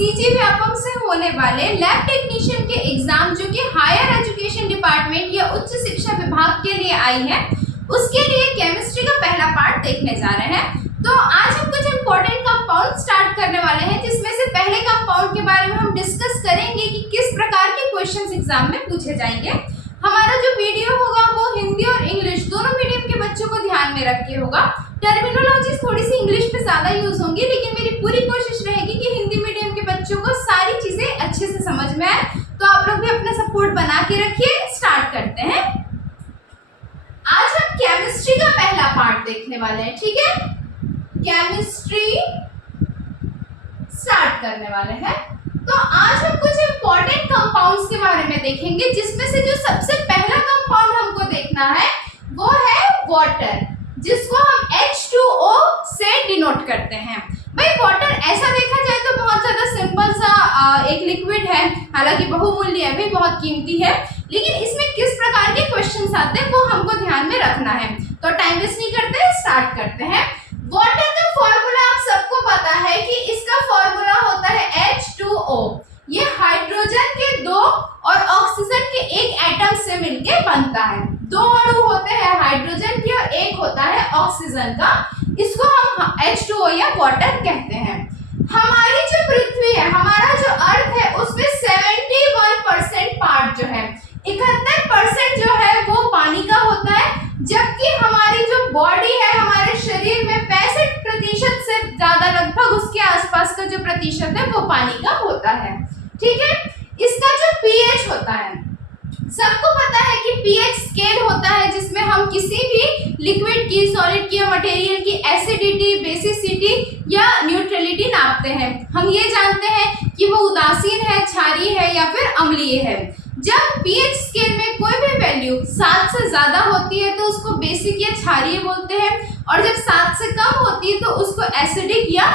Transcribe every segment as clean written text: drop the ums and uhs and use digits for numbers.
CG Vyapam से होने वाले लैब टेक्नीशियन के एग्जाम जो कि हायर एजुकेशन डिपार्टमेंट या उच्च शिक्षा विभाग के लिए आई है, उसके लिए केमिस्ट्री का पहला पार्ट देखने जा रहे हैं। तो आज हम कुछ इंपॉर्टेंट कंपाउंड स्टार्ट करने वाले हैं, जिसमें से पहले कंपाउंड के बारे में हम डिस्कस करेंगे कि किस प्रकार के क्वेश्चंस एग्जाम में पूछे जाएंगे। हमारा जो वीडियो होगा वो हिंदी और इंग्लिश दोनों मीडियम के बच्चों को ध्यान में रख के होगा। टर्मिनोलॉजी थोड़ी सी इंग्लिश में ज्यादा यूज होंगी, लेकिन मेरी पूरी कोशिश रहेगी कि हिंदी मीडियम के बच्चों को सारी चीजें अच्छे से समझ में आए। तो आप लोग भी अपना सपोर्ट बना के रखिए। स्टार्ट करते हैं। आज हम केमिस्ट्री का पहला पार्ट देखने वाले हैं, ठीक है। केमिस्ट्री स्टार्ट करने वाले हैं। तो आज हम कुछ इंपॉर्टेंट कंपाउंड्स के बारे में देखेंगे, जिसमें से जो सबसे पहला कंपाउंड हमको देखना है वो है वाटर, जिसको हम H2O से डिनोट करते हैं। भाई वाटर ऐसा देखा जाए तो बहुत ज्यादा सिंपल सा एक लिक्विड है, हालांकि बहुमूल्य है, भी बहुत कीमती है, लेकिन इसमें किस प्रकार के क्वेश्चंस आते हैं वो हमको ध्यान में रखना है। तो टाइम वेस्ट नहीं करते, स्टार्ट करते हैं। वाटर का फॉर्मूला आप सबको पता है कि इसका फॉर्मूला होता है H2O। ये हाइड्रोजन के दो और ऑक्सीजन के एक एटम से मिलके बनता है। दो अणु होते हैं हाइड्रोजन के और एक होता है ऑक्सीजन का। इसको हम H2O या वाटर कहते हैं। हमारी जो पृथ्वी है, हमारा जो अर्थ है, उसमें 71% पार्ट जो है, 71% जो है वो पानी का होता है, जबकि हमारी जो बॉडी है, हमारे शरीर में 65% से ज्यादा, लगभग उसके आसपास का जो प्रतिशत है वो पानी का होता है, ठीक है। इसका जो पीएच होता है, सबको पता है कि पीएच स्केल होता है, जिसमें हम किसी भी लिक्विड की, सॉलिड की या मटेरियल की एसिडिटी, बेसिसिटी या न्यूट्रलिटी नापते हैं। हम ये जानते हैं कि वो उदासीन है, क्षारीय है या फिर अम्लीय है। जब पीएच स्केल में कोई भी वैल्यू 7 से ज्यादा होती है तो उसको बेसिक या क्षारीय बोलते हैं, और जब 7 से कम होती है तो उसको एसिडिक या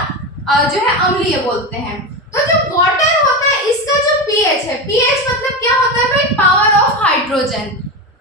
जो है अम्लीय बोलते हैं। तो जो वाटर होता है, इसका जो पीएच है, पीएच मतलब क्या होता है भाई, पावर ऑफ हाइड्रोजन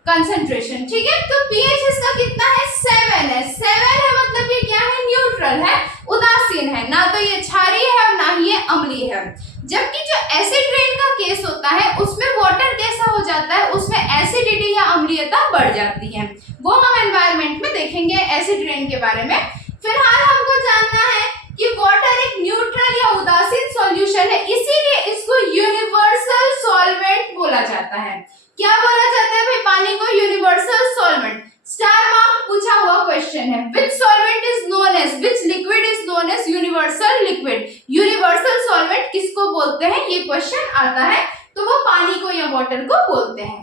कंसंट्रेशन, ठीक है। तो पीएच इसका कितना है, 7 है। 7 है मतलब ये क्या है, न्यूट्रल है, उदासीन है, ना तो ये क्षारीय है और ना ही ये अम्लीय है। जबकि जो एसिड रेन का केस होता है, उसमें वाटर कैसा हो जाता है, उसमें एसिडिटी या अम्लीयता बढ़ जाती है। वो हम एनवायरनमेंट में देखेंगे एसिड रेन के बारे में। फिलहाल हमको जानना है कि वाटर एक न्यूट्रल या उदासीन सॉल्यूशन है, इसीलिए इसको यूनिवर्सल सॉल्वेंट बोला जाता है। क्या बोला जाता है भाई पानी को, यूनिवर्सल सॉल्वेंट। स्टार मार्क पूछा हुआ क्वेश्चन है, which solvent is known as, which liquid is known as universal liquid. Universal solvent किसको बोलते हैं, ये क्वेश्चन आता है, तो वो पानी को या वाटर को बोलते हैं।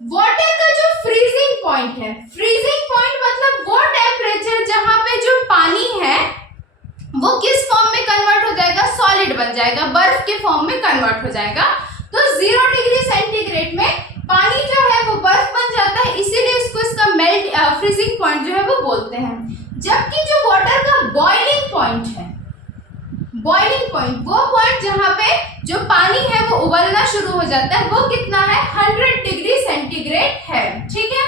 वाटर का जो फ्रीजिंग पॉइंट है, फ्रीजिंग पॉइंट मतलब वो टेम्परेचर जहां पे जो पानी है वो किस फॉर्म में कन्वर्ट हो जाएगा, सॉलिड बन जाएगा, बर्फ के फॉर्म में कन्वर्ट हो जाएगा। तो 0 डिग्री सेंटीग्रेड में पानी जो है वो बर्फ बन जाता है, इसीलिए इसको इसका मेल्ट फ्रीजिंग पॉइंट जो है वो बोलते हैं। जबकि जो वाटर का बॉइलिंग पॉइंट है, बॉइलिंग पॉइंट वो पॉइंट जहां पे जो पानी है वो उबलना शुरू हो जाता है, वो कितना है, 100 डिग्री सेंटीग्रेड है, ठीक है।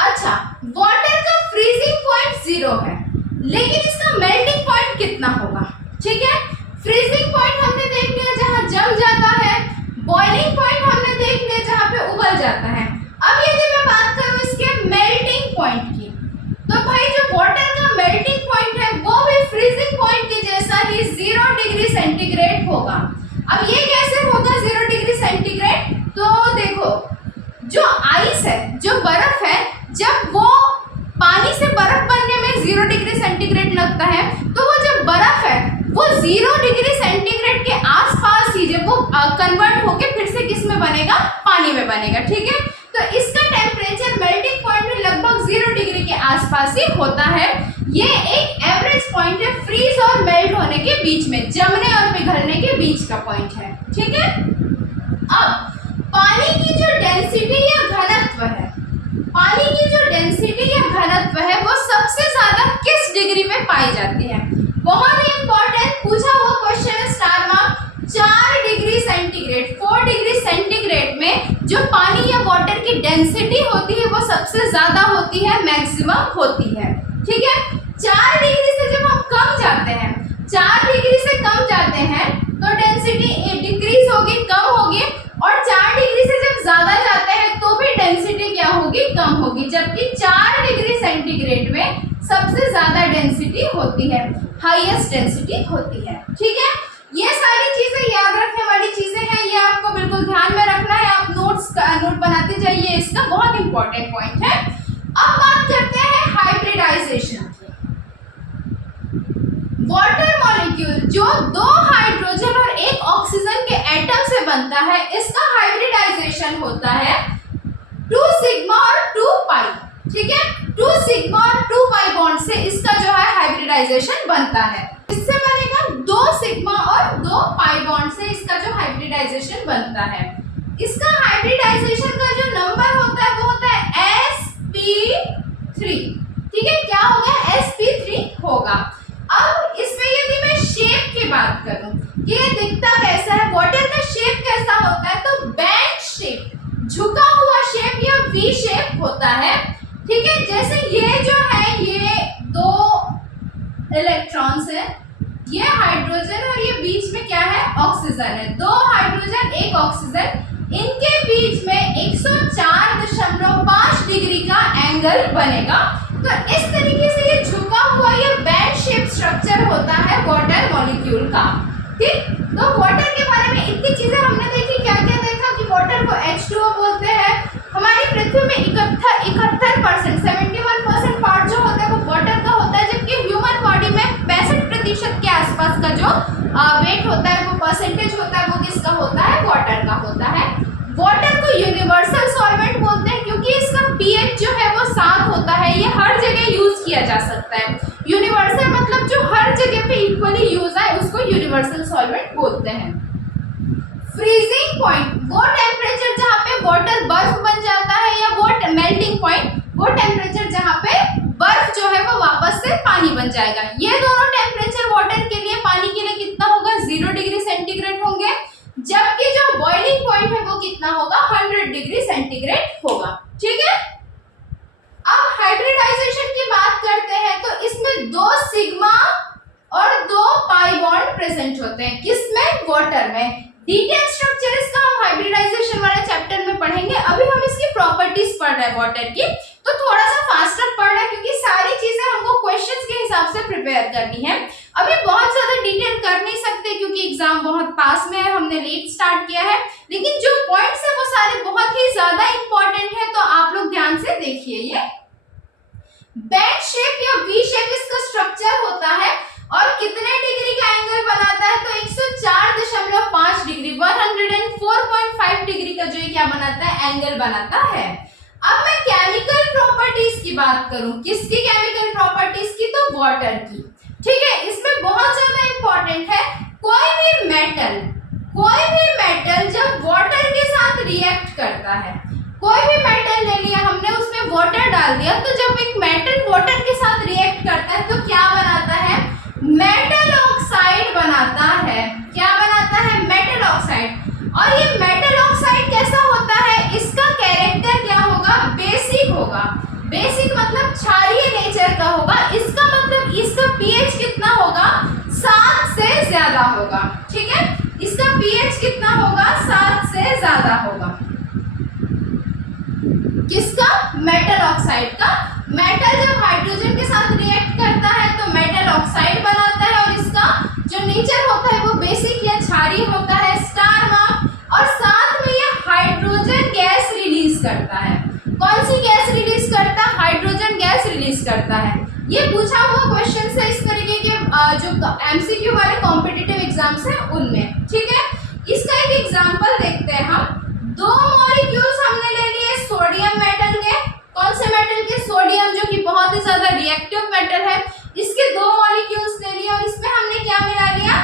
अच्छा, वाटर का फ्रीजिंग पॉइंट 0 है, लेकिन इसका मेल्टिंग पॉइंट कितना होगा, ठीक है। फ्रीजिंग पॉइंट हमने देख लिया जहां जम जाता है, बॉइलिंग पॉइंट हमने देख लिया जहां पे उबल जाता है। अब यदि मैं बात करूं इसके मेल्टिंग पॉइंट की, तो भाई जो वाटर का मेल्टिंग पॉइंट है वो भी फ्रीजिंग पॉइंट के जैसा ही 0 डिग्री सेंटीग्रेड होगा। अब ये कैसे होगा 0 डिग्री सेंटीग्रेड, तो देखो जो आइस है, जो बर्फ है, जब वो पानी से बर्फ बनने में 0 डिग्री सेंटीग्रेड लगता है, तो वो जो बर्फ है वो 0 डिग्री सेंटीग्रेड के आसपास ही जब वो कन्वर्ट होके फिर से किस में बनेगा, पानी में बनेगा, ठीक है। तो इसका टेम्परेचर मेल्टिंग पॉइंट में लगभग 0 डिग्री के आसपास ही होता है। ये एक एवरेज पॉइंट है फ्रीज और मेल्ट होने के बीच में, जमने और पिघलने के बीच का पॉइंट है, ठीक है। अब पानी की जो डेंसिटी या घनत्व है, पानी की जो डेंसिटी या घनत्व है वो सबसे ज्यादा किस डिग्री में पाई जाती है, बहुत ही इंपॉर्टेंट पूछा हुआ क्वेश्चन है, star mark. 4 degree centigrade, 4 degree centigrade में जो पानी या वाटर की डेंसिटी होती है वो सबसे ज्यादा होती है, मैक्सिमम होती है, ठीक है। 4 डिग्री से जब हम कम जाते हैं, 4 डिग्री से कम जाते हैं तो डेंसिटी डिक्रीज होगी, कम होगी, और 4 डिग्री से जब ज्यादा जाते हैं तो भी डेंसिटी क्या होगी, कम होगी, जबकि 4 डिग्री सेंटीग्रेड में सबसे ज्यादा डेंसिटी होती है, हाईएस्ट डेंसिटी होती है। ठीक है, ये सारी चीजें याद रखने वाली चीजें हैं, ये आपको बिल्कुल ध्यान में रखना है, आप नोट बनाते जाइए, इसका बहुत इंपॉर्टेंट पॉइंट है। अब बात करते हैं हाइब्रिडाइजेशन। वाटर मॉलिक्यूल जो 2 हाइड्रोजन और 1 ऑक्सीजन के एटम से बनता है, इसका हाइब्रिडाइजेशन होता है 2 सिग्मा और 2 पाई। ठीक है, 2 सिग्मा और 2 पाई बॉन्ड से इसका जो है हाइब्रिडाइजेशन बनता है। इससे बनेगा 2 सिग्मा और 2 पाई बॉन्ड से इसका जो हाइब्रिडाइजेशन बनता है। इसका हाइब्रिडाइजेशन का जो नंबर होता है वो होता है sp3। ठीक है, क्या होगा, sp3 होगा। अब इसमें यदि मैं शेप की बात करूं कि ये दिखता कैसा है, वाटर का शेप कैसा होता है, तो बैंड शेप, झुका हुआ शेप या वी शेप होता है। ठीक है, जैसे ये जो है ये 2 इलेक्ट्रॉन्स है, ये हाइड्रोजन और ये बीच में क्या है, ऑक्सीजन है, 2 हाइड्रोजन 1 ऑक्सीजन, इनके बीच में 104.5 डिग्री का एंगल बनेगा। तो इस तरीके से ये झुका हुआ ये बैंड शेप स्ट्रक्चर होता है वाटर मॉलिक्यूल का। ठीक, तो वाटर के बारे में इतनी चीजें हमने देखी। क्या क्या देखा कि वाटर को H2O बोलते हैं। हमारी पृथ्वी में 71% 71% पार्ट जो होता है वो वाटर का होता है, जबकि ह्यूमन बॉडी में 65% के आसपास का जो वेट होता है, वो परसेंटेज होता है, वो किसका होता है, वाटर का होता है। वाटर को यूनिवर्सल सॉल्वेंट बोलते हैं क्योंकि इसका पीएच जो है वो 7 होता है, ये हर जगह यूज किया जा सकता है। यूनिवर्सल मतलब जो हर जगह पे इक्वली यूज है, उसको यूनिवर्सल सॉल्वेंट बोलते हैं। फ्रीजिंग पॉइंट, वो टेम्परेचर जहाँ पे वाटर बर्फ बन जाता है, या वो मेल्टिंग पॉइंट, वो टेम्परेचर जहाँ पे बर्फ जो है वो वापस से पानी बन जाएगा। ये दोनों टेम्परेचर वाटर के लिए, पानी के लिए कितना होगा, 0 डिग्री सेंटीग्रेड होंगे, जबकि जो बॉइलिंग पॉइंट है वो कितना होगा, 100 डिग्री सेंटीग्रेड होगा। ठीक है, अब हाइब्रिडाइजेशन की बात करते हैं तो इसमें 2 सिग्मा और 2 पाई बॉन्ड प्रेजेंट होते हैं, किसमें, वाटर में। डिटेल स्ट्रक्चर इसका हम हाइब्रिडाइजेशन वाले चैप्टर में पढ़ेंगे, अभी हम इसकी प्रॉपर्टीज पढ़ रहे हैं वाटर की, तो थोड़ा सा फास्टर पढ़ रहे हैं क्योंकि सारी चीजें हमको क्वेश्चंस के हिसाब से प्रिपेयर करनी है। अभी बहुत ज्यादा डिटेल कर नहीं सकते क्योंकि एग्जाम बहुत पास में है, हमने लेट स्टार्ट किया है, लेकिन जो पॉइंट्स है वो सारे बहुत ही ज्यादा इंपॉर्टेंट है, तो आप लोग ध्यान से देखिए। ये बैंड शेप या वी शेप इसका स्ट्रक्चर होता है और कितने डिग्री का एंगल बनाता है, तो 104.5 डिग्री, 104.5 डिग्री का जो ये क्या बनाता है, एंगल बनाता है। अब मैं केमिकल प्रॉपर्टीज की बात करूं, किसकी केमिकल प्रॉपर्टीज की, तो वाटर की। ठीक है, इसमें बहुत ज्यादा इंपॉर्टेंट है, कोई भी मेटल जब वाटर के साथ रिएक्ट करता है, कोई भी मेटल ले लिया हमने, उसमें वाटर डाल दिया, तो जब एक मेटल वाटर के साथ रिएक्ट करता है तो क्या बनाता है, मेटल ऑक्साइड बनाता है। क्या बनाता है, मेटल ऑक्साइड। और ये मेटल ऑक्साइड कैसा होता है, इसका कैरेक्टर क्या होगा, बेसिक होगा। बेसिक मतलब क्षारीय नेचर का होगा, इसका मतलब इसका पीएच कितना होगा, 7 से ज्यादा होगा। ठीक है, इसका पीएच कितना होगा, 7 से ज्यादा होगा। किसका, मेटल ऑक्साइड का। मेटल जब हाइड्रोजन के साथ रिएक्ट करता है तो मेटल ऑक्साइड बनाता है, और इसका जो नेचर होता है वो बेसिक या क्षारीय होता है, स्टार मार्क, और साथ में ये हाइड्रोजन गैस रिलीज करता है। कौन सी गैस रिलीज करता है, हाइड्रोजन गैस रिलीज करता है। ये पूछा हुआ क्वेश्चन है इस तरीके के जो एमसीक्यू वाले कॉम्पिटिटिव एग्जाम्स हैं उनमें। ठीक है, इसका एक एग्जांपल देखते हैं हम। 2 मॉलिक्यूल्स हमने ले लिए सोडियम मेटल के, कौन से मेटल के, सोडियम, जो कि बहुत ही ज्यादा रिएक्टिव मेटल है, इसके 2 मॉलिक्यूल्स ले लिए और इसमें हमने क्या मिला लिया,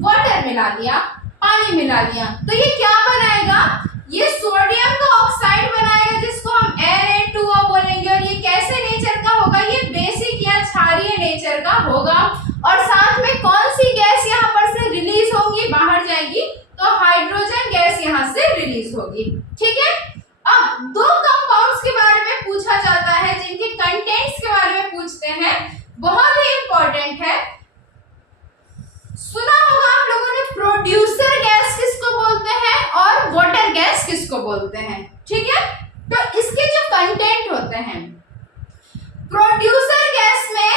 वाटर मिला लिया, पानी मिला लिया, तो ये क्या बनाएगा, ये सोडियम का ऑक्साइड बनाएगा जिसको हम Na2O बोलेंगे। और ये कैसे नेचर का होगा, ये बेसिक या क्षारीय नेचर का होगा, और साथ में कौन सी गैस यहाँ पर से रिलीज होगी, बाहर जाएगी, तो हाइड्रोजन गैस यहाँ से रिलीज होगी। ठीक है, अब 2 कंपाउंड्स के बारे में पूछा जाता है जिनके कंटेंट्स के बारे में पूछते हैं, बहुत ही इंपॉर्टेंट है। सुना होगा आप लोगों ने प्रोड्यूसर, ठीक है। तो इसके जो कंटेंट होते हैं, प्रोड्यूसर गैस में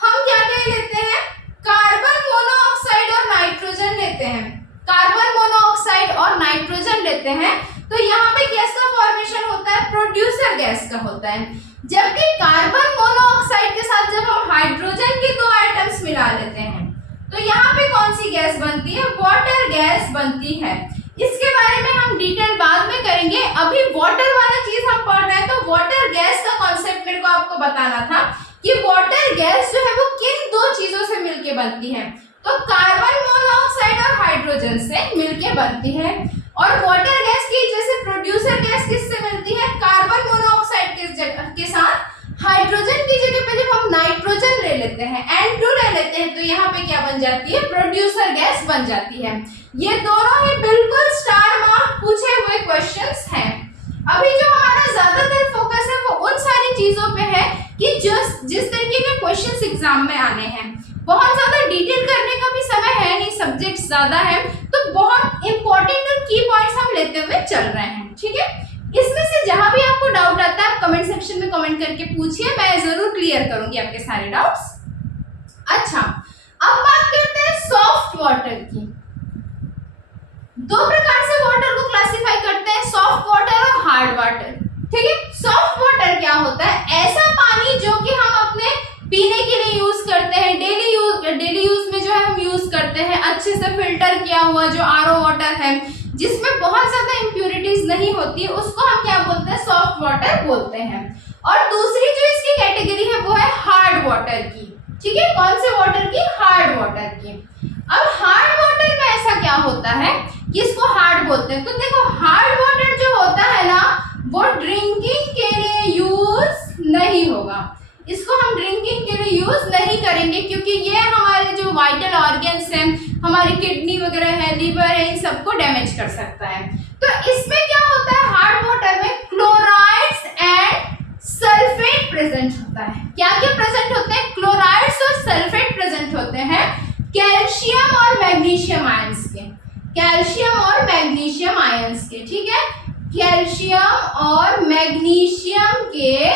हम क्या क्या लेते हैं, कार्बन मोनोऑक्साइड और नाइट्रोजन लेते हैं, कार्बन मोनोऑक्साइड और नाइट्रोजन लेते हैं। तो यहाँ पे गैस का फॉर्मेशन होता है प्रोड्यूसर गैस का होता है। जबकि कार्बन मोनोऑक्साइड के साथ जब हम हाइड्रोजन के दो आइटम्स मिला लेते हैं तो यहाँ पे कौन सी गैस बनती है, वाटर गैस बनती है। इसके बारे में हम डिटेल बाद में करेंगे, अभी वाटर वाला चीज हम पढ़ रहे हैं। तो वाटर गैस का कॉन्सेप्ट मेरे को आपको बताना था कि वाटर गैस जो है वो किन दो चीजों से मिलके बनती है, तो कार्बन मोनोऑक्साइड और हाइड्रोजन से मिलके बनती है। और वाटर गैस की जैसे प्रोड्यूसर गैस किससे मिलती है, कार्बन मोनोऑक्साइड के साथ हाइड्रोजन की जगह पे जब हम नाइट्रोजन ले लेते हैं, N2 ले लेते हैं, तो यहाँ पे क्या बन जाती है, प्रोड्यूसर गैस बन जाती है। ये दोनों ही बिल्कुल स्टार मार्क पूछे हुए क्वेश्चंस हैं। अभी जो हमारा ज्यादातर फोकस है वो उन सारी चीजों पे है कि जिस तरीके के क्वेश्चंस एग्जाम में आने हैं। बहुत ज्यादा डिटेल करने का भी समय है नहीं, सब्जेक्ट ज्यादा है, तो बहुत इंपॉर्टेंट और की पॉइंट्स हम लेते हुए चल रहे हैं, ठीक है। इसमें से जहां भी आपको डाउट आता है आप कमेंट सेक्शन में कमेंट करके पूछिए, मैं जरूर क्लियर करूंगी आपके सारे डाउट्स। अच्छा, अब बात करते हैं सॉफ्ट वाटर की। दो प्रकार से वाटर को क्लासिफाई करते हैं, सॉफ्ट वाटर और हार्ड वाटर, ठीक है। सॉफ्ट वाटर क्या होता है, ऐसा पानी जो कि हम अपने पीने के लिए यूज करते हैं, डेली यूज में जो है हम यूज करते हैं, अच्छे से फिल्टर किया हुआ जो आरओ वाटर है, जिसमें बहुत ज्यादा इंप्यूरिटीज नहीं होती, उसको हम क्या बोलते हैं, सॉफ्ट वाटर बोलते हैं। और दूसरी जो इसकी कैटेगरी है वो है हार्ड वाटर की, ठीक है। कौन से वाटर की, हार्ड वाटर की। अब हार्ड वाटर में ऐसा क्या होता है कि इसको हार्ड बोलते हैं, तो देखो हार्ड वाटर जो होता है ना वो ड्रिंकिंग के लिए यूज नहीं होगा, इसको हम ड्रिंकिंग के लिए यूज नहीं करेंगे क्योंकि ये हमारे जो वाइटल ऑर्गन्स हैं, हमारी किडनी वगैरह है, लीवर है, इन सबको डैमेज कर सकता है। तो इसमें क्या होता है, हार्ड वाटर में क्लोराइड्स एंड सल्फेट प्रेजेंट होता है। क्या क्या प्रेजेंट होते हैं, क्लोराइड्स और सल्फेट प्रेजेंट होते हैं, कैल्शियम और मैग्नीशियम आयंस के, कैल्शियम और मैग्नीशियम आयंस के, ठीक है। कैल्शियम और मैग्नीशियम के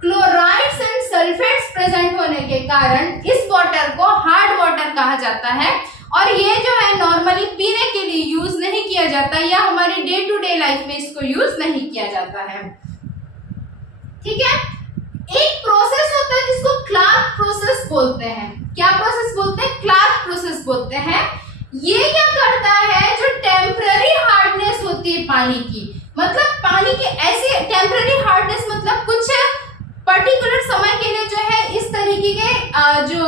क्लोराइड्स एंड सल्फेट्स प्रेजेंट होने के कारण इस वाटर को हार्ड वाटर कहा जाता है। और ये जो है नॉर्मली पीने के लिए यूज नहीं किया जाता या हमारी डे टू डे लाइफ में इसको यूज नहीं किया जाता है, ठीक है। एक प्रोसेस होता है जिसको क्लार्क प्रोसेस बोलते हैं। क्या प्रोसेस बोलते हैं, क्लार्क प्रोसेस बोलते हैं। ये क्या करता है, जो टेम्पररी हार्डनेस होती है पानी की, मतलब पानी की ऐसी टेम्पररी हार्डनेस मतलब कुछ पर्टिकुलर समय के लिए जो है इस तरीके के जो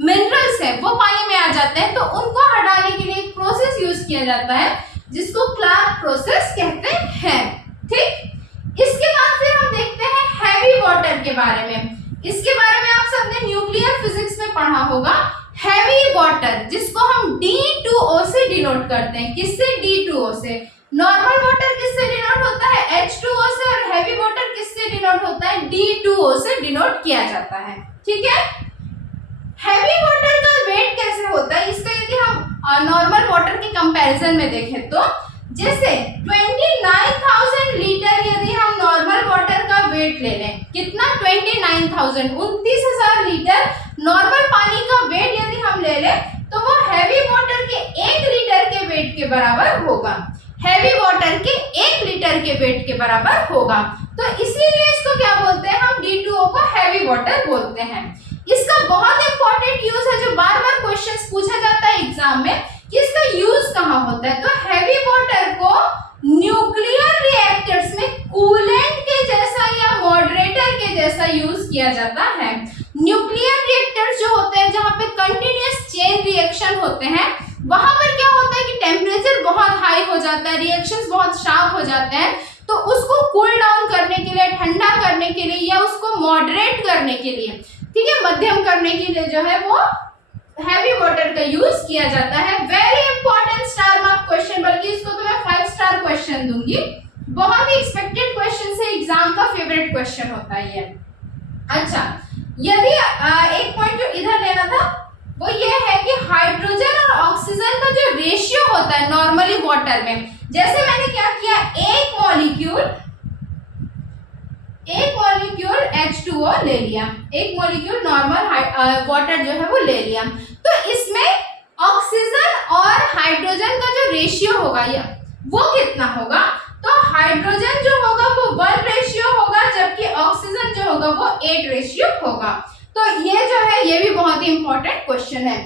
मिनरल्स है वो पानी में आ जाते हैं, तो उनको हटाने के लिए एक प्रोसेस यूज किया जाता है जिसको क्लार्क प्रोसेस कहते हैं, ठीक। इसके बाद फिर हम देखते हैं हैवी वाटर के बारे में। इसके बारे में आप सबने न्यूक्लियर फिजिक्स में पढ़ा होगा। हैवी वाटर जिसको हम D2O से डिनोट करते हैं, किससे, D2O से। नॉर्मल वाटर किससे डिनोट होता है, H2O से, और हैवी वाटर किससे डिनोट होता है, D2O से डिनोट किया जाता है, ठीक है। हैवी वाटर का वेट कैसे होता है, इसका यदि हम नॉर्मल वाटर के कंपैरिजन में देखें तो जैसे 29,000 लीटर यदि हम नॉर्मल वाटर का वेट ले लें, कितना, 29,000 लीटर नॉर्मल पानी का वेट यदि हम ले लें तो वो हैवी वाटर के 1 लीटर के वेट के बराबर होगा, हैवी वाटर के 1 लीटर के वेट के बराबर होगा। तो इसीलिए इसको क्या बोलते हैं, हम D2O को हैवी वाटर बोलते हैं। इसका बहुत इंपॉर्टेंट यूज है जो बार बार क्वेश्चंस पूछा जाता है एग्जाम में कि इसका यूज कहाँ होता है, तो हैवी वाटर को न्यूक्लियर रिएक्टर्स में कूलेंट के जैसा या मॉडरेटर के जैसा यूज किया जाता है। न्यूक्लियर रिएक्टर्स जो होते हैं जहाँ पे कंटिन्यूअस चेन रिएक्शन होते हैं, वहां पर क्या होता है कि टेम्परेचर बहुत हाई हो जाता है, रिएक्शंस बहुत शार्प हो जाते हैं, तो उसको कूल डाउन करने के लिए, ठंडा करने के लिए या उसको मॉडरेट करने के लिए, ठीक है, मध्यम करने के लिए जो है वो हैवी वाटर का यूज किया जाता है। Very important star mark question, बल्कि इसको तो मैं 5 स्टार क्वेश्चन दूंगी, बहुत ही एक्सपेक्टेड क्वेश्चन से, एग्जाम का फेवरेट क्वेश्चन होता है ये। अच्छा, यदि एक पॉइंट जो इधर लेना था वो ये है कि हाइड्रोजन और ऑक्सीजन का जो रेशियो होता है नॉर्मली वाटर में, जैसे मैंने क्या किया, एक मॉलिक्यूल H2O ले लिया, एक मॉलिक्यूल नॉर्मल वाटर जो है वो ले लिया, तो इसमें ऑक्सीजन और हाइड्रोजन का जो रेशियो होगा वो कितना होगा, तो हाइड्रोजन जो होगा वो 1 रेशियो होगा, जबकि ऑक्सीजन जो होगा वो 8 रेशियो होगा। तो ये जो है ये भी बहुत ही इंपॉर्टेंट क्वेश्चन है।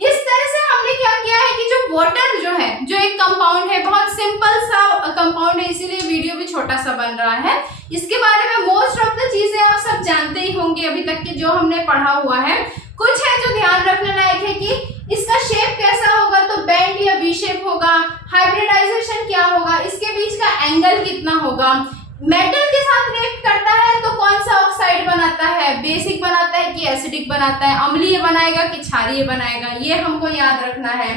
इस तरह से हमने क्या किया है कि जो वाटर जो है, जो एक कंपाउंड है, बहुत सिंपल सा कंपाउंड है, इसीलिए वीडियो भी छोटा सा बन रहा है। इसके बारे में मोस्ट ऑफ द चीजें आप सब जानते ही होंगे अभी तक के जो हमने पढ़ा हुआ है। कुछ है जो ध्यान रखने लायक है कि इसका शेप कैसा होगा, तो बैंड या वी शेप होगा, हाइब्रिडाइजेशन क्या होगा, इसके बीच का एंगल कितना होगा, मेटल के साथ रिएक्ट करता है तो कौन सा ऑक्साइड बनाता है, बेसिक बनाता है कि एसिडिक बनाता है, अम्लीय बनाएगा कि क्षारीय बनाएगा, ये हमको याद रखना है।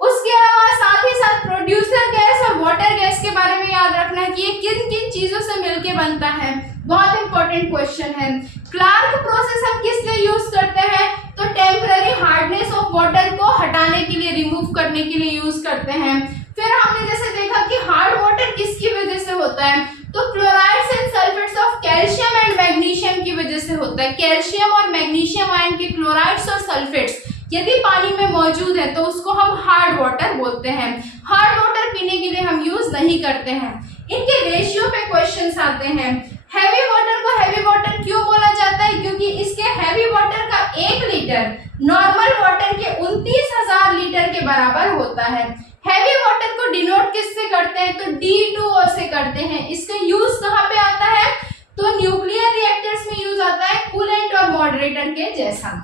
उसके अलावा साथ ही साथ प्रोड्यूसर गैस और वाटर गैस के बारे में याद रखना है कि ये किन किन चीजों से मिलके बनता है, बहुत इंपॉर्टेंट क्वेश्चन है। क्लार्क प्रोसेस हम किस लिए यूज करते हैं, तो टेम्पररी हार्डनेस ऑफ वाटर को हटाने के लिए, रिमूव करने के लिए यूज करते हैं। फिर हमने जैसे देखा कि हार्ड वाटर किसकी वजह से होता है, तो chlorides and sulphates of calcium and magnesium की वजह से होता है। कैल्शियम और मैग्नीशियम आयन के क्लोराइड्स और सल्फेट्स यदि पानी में मौजूद है तो उसको हम हार्ड वाटर बोलते हैं। हार्ड वाटर पीने के लिए हम यूज नहीं करते हैं। इनके रेशियो पे क्वेश्चंस आते हैं। हैवी वाटर को हैवी वाटर क्यों बोला जाता है, क्योंकि इसके हैवी वाटर का 1 लीटर नॉर्मल वाटर के 29,000 लीटर के बराबर होता है। हैवी वाटर को डिनोट किससे करते हैं, तो D2O से करते हैं। इसका यूज कहाँ पे आता है, तो न्यूक्लियर रिएक्टर्स में यूज आता है, कूलेंट और मॉडरेटर के जैसा।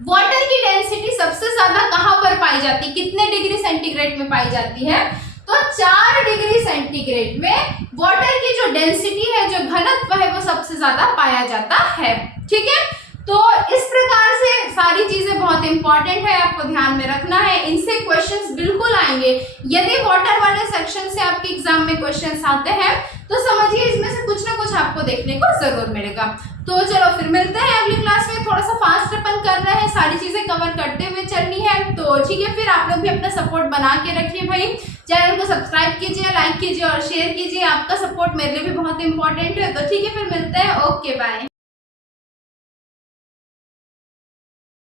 वाटर की डेंसिटी सबसे ज्यादा कहां पर पाई जाती है, कितने डिग्री सेंटीग्रेड में पाई जाती है, तो 4 डिग्री सेंटीग्रेड में वाटर की जो डेंसिटी है, जो घनत्व है, वो सबसे ज्यादा पाया जाता है। ठीक है, तो इस प्रकार से सारी चीजें बहुत इंपॉर्टेंट है, आपको ध्यान में रखना है। इनसे क्वेश्चंस बिल्कुल आएंगे। यदि वाटर वाले सेक्शन से आपके एग्जाम में क्वेश्चंस आते हैं तो समझिए इसमें से कुछ ना कुछ आपको देखने को जरूर मिलेगा। तो चलो फिर मिलते हैं अगली क्लास में। थोड़ा सा फास्ट अपन कर रहे हैं, सारी चीजें कवर करते हुए चलनी है। तो ठीक है, फिर आप लोग भी अपना सपोर्ट बना के रखिए भाई। चैनल को सब्सक्राइब कीजिए, लाइक कीजिए और शेयर कीजिए। आपका सपोर्ट मेरे लिए भी बहुत इंपॉर्टेंट है। तो ठीक है, फिर मिलते हैं। Okay, bye.